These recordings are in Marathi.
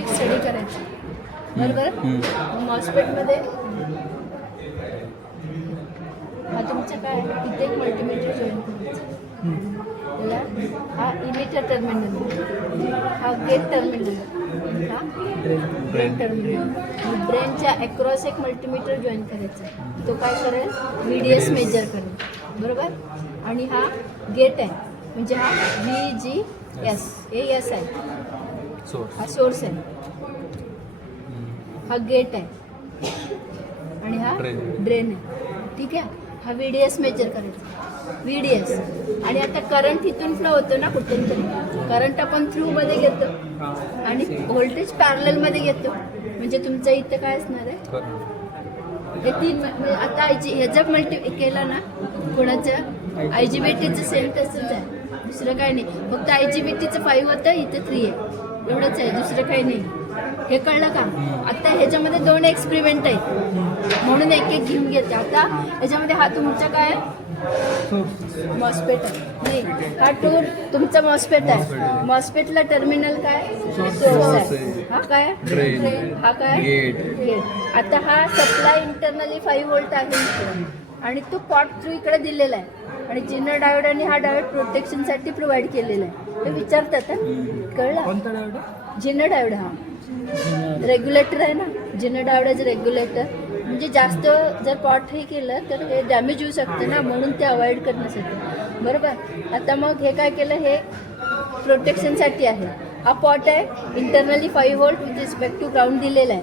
मॉस्फेटची स्टडी करायची, बरोबर. मॉस्फेटमध्ये हा तुमचं काय इथे एक मल्टीमीटर जॉईन करायचं. त्याला हा इमिटर टर्मिनल, हा गेट टर्मिनल, हा ड्रेन टर्मिनल. ब्रेनच्या अक्रॉस एक मल्टीमीटर जॉईन करायचा. तो काय करेल, VDS मेजर करेल, बरोबर. आणि हा गेट आहे, म्हणजे हा VGS, हे एस आहे, हा सोर्स आहे, हा गेट आहे आणि हा ड्रेन आहे. ठीक आहे. हा VDS मेजर करायचा, VDS. आणि आता करंट इथून फ्लो होतो ना कुठून तरी, करंट आपण थ्रूमध्ये घेतो आणि व्होल्टेज पॅरललमध्ये घेतो, म्हणजे तुमचं इथं काय असणार आहे, हे तीन. म्हणजे आता ह्याचं मल्टी केलं ना, कोणाचं IGBTचं सेम तसंच आहे, दुसरं काही नाही. फक्त IGBTचं 5 होतं, इथं 3 आहे, एवढंच आहे, दुसरं काही नाही. हे कळलं का. आता ह्याच्यामध्ये 2 एक्सपेरिमेंट आहेत, म्हणून एक एक घेऊन घेते. आता ह्याच्यामध्ये हा तुमचा काय मॉस्फेट आहे, नाही हा टूर तुमचा मॉस्फेट आहे. मॉस्फेटला टर्मिनल काय सोर्स आहे, हा काय ड्रेन, हा काय गेट. आता हा सप्लाय इंटरनली 5 व्होल्ट आहे आणि तो पॉट थ्रू इकडे दिलेला आहे आणि जिनर डायोड आणि हा डायोड प्रोटेक्शनसाठी प्रोव्हाइड केलेला आहे. ते विचारतात, कळलं. कोणता डायोड? जिनर डायोड, हा रेग्युलेटर आहे ना, जिनर डायोडाचं रेग्युलेटर. म्हणजे जास्त जर पॉट हे केलं तर हे डॅमेज होऊ शकतं ना, म्हणून ते अवॉइड करण्यासाठी, बरोबर. आता मग हे काय केलं, हे प्रोटेक्शनसाठी आहे. हा पॉट आहे, internally 5 volt with respect to ground दिलेला आहे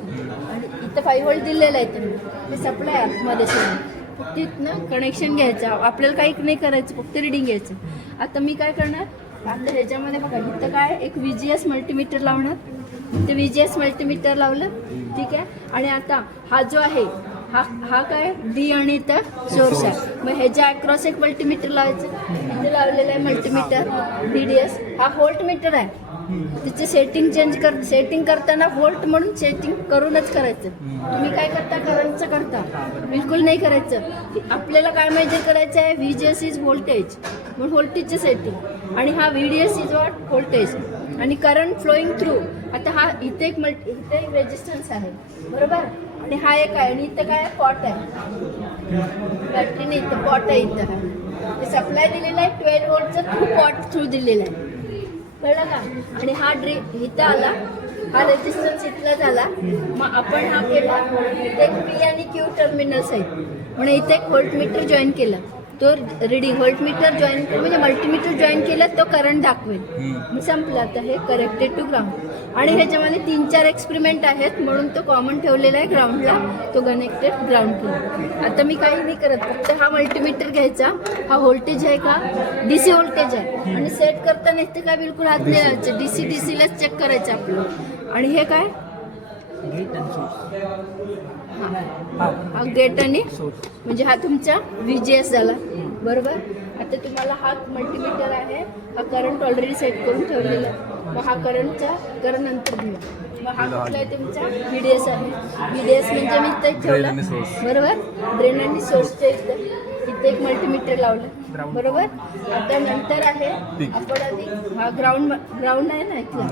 आणि इथं 5 व्होल्ट दिलेला आहे. तुम्ही ते सप्लाय मध्ये सोडून तिथनं कनेक्शन घ्यायचं, आपल्याला काही नाही करायचं, फक्त रिडिंग घ्यायचं. आता मी काय करणार, आता ह्याच्यामध्ये बघा इथं काय एक VGS मल्टीमीटर लावणार, ते VGS मल्टीमीटर लावलं, ठीक आहे. आणि आता हा जो आहे हा काय D आणि इथं सोर्स आहे, मग ह्याच्या अक्रॉस एक मल्टीमीटर लावायचं. इथे लावलेलं आहे मल्टीमीटर VDS, हा व्होल्ट मीटर आहे. तिचे सेटिंग करताना व्होल्ट म्हणून सेटिंग करूनच करायचं. तुम्ही काय करता, करंटचं करता, बिलकुल नाही करायचं. आपल्याला काय मेजर करायचं आहे, VGS इज व्होल्टेज, म्हणून व्होल्टेजचं सेटिंग. आणि हा VDS इज वॉट व्होल्टेज आणि करंट फ्लोईंग थ्रू. आता हा इथे एक रेजिस्टन्स आहे, बरोबर. आणि हा एक आहे आणि इथं काय पॉट आहे, बॅटरी नाही, इथं पॉट आहे. इथं हे सप्लाय दिलेला आहे 12 व्होल्टचं थ्रू पॉट थ्रू दिलेलं आहे, कळलं का. आणि हा इथं आला, हा रेजिस्टन्स इथला झाला. मग आपण हा केला, इथे एक P आणि Q टर्मिनल्स आहेत, म्हणून इथे एक व्होल्टमीटर जॉईन केला. तो रिडिंग व्होल्टमीटर जॉईन म्हणजे मल्टीमीटर जॉईन केला, तो करंट दाखवेल. मग संपलं. आता हे कनेक्टेड टू ग्राउंड. आणि ह्याच्यामध्ये 3-4 एक्सपेरिमेंट आहेत, म्हणून तो कॉमन ठेवलेला आहे ग्राउंडला, तो कनेक्टेड ग्राउंड केला. आता मी काही नाही करत, फक्त हा मल्टीमीटर घ्यायचा, हा व्होल्टेज आहे का DC व्होल्टेज आहे, आणि सेट करताना इथे काय बिलकुल हात नाही लावायचं, DCलाच चेक करायचं आपलं. आणि हे काय हा गेट आणि म्हणजे हा तुमचा VGS झाला, बरोबर. आता तुम्हाला हा मल्टीमीटर आहे, हा करंट ऑलरेडी सेट करून ठेवलेला आहे. मग हा करंट नंतर घेऊ. मग हा कुठला आहे तुमचा VDS आहे. VDS म्हणजे मी इथं ठेवला, बरोबर. ड्रेन आणि सोर्सच्या इथे एक मल्टीमीटर लावलं, बरोबर. आता नंतर आहे आपण आधी हा ग्राउंड आहे ना इथला,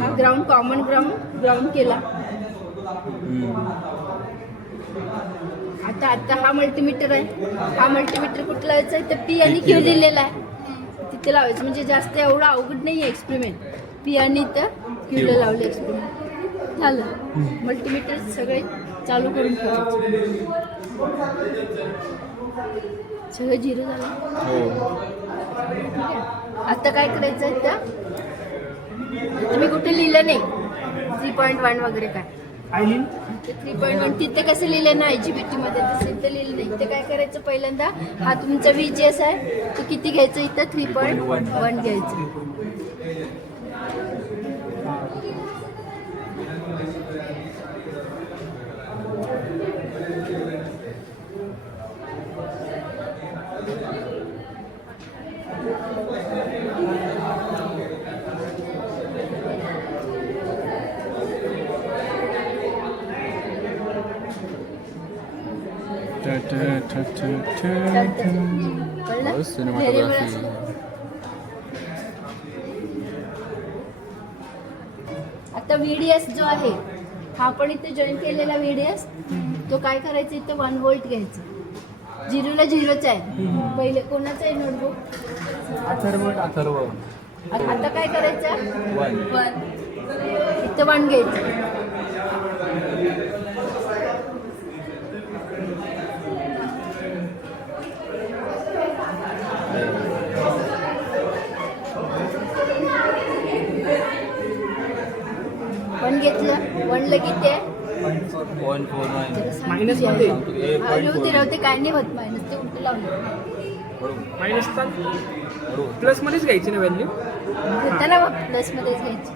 हा ग्राउंड कॉमन ग्राउंड केला. आता हा मल्टीमीटर आहे, हा मल्टीमीटर कुठं लावायचा, इथं P आणि Q दिलेला आहे, तिथे लावायचं. म्हणजे जास्त एवढा अवघड नाही आहे एक्सपेरिमेंट. P आणि इथं Qला लावलं, एक्सपेरिमेंट झालं. मल्टीमीटर सगळे चालू करून ठेवायचं. सगळं 0 झालं. ठीक आहे. आता काय करायचं, इथं तुम्ही कुठे लिहिलं नाही 3.1 वगैरे काय 3.1 तिथे कसं लिहिलं ना IGBT मध्ये, तसं इथं लिहिलं नाही. इथे काय करायचं, पहिल्यांदा हा तुमचा VGS आहे, तो किती घ्यायचं, इथं 3.1 घ्यायचं. आता VDS जो आहे हा आपण इथे जॉईन केलेला VDS तो काय करायचं इथं 1 व्होल्ट घ्यायचं. 0ला 0च आहे. पहिले कोणाचं आहे नोटबुक? अथर्व. आता काय करायचं? 1 इथं 1 घ्यायचं. पण घेतलं 1ला किती आहे? मायनस मध्ये राहते काय नाही होत मायनस ते उलट लावलं मायनस प्लस मध्येच घ्यायची ना व्हॅल्यू त्याला प्लस मध्ये घ्यायची.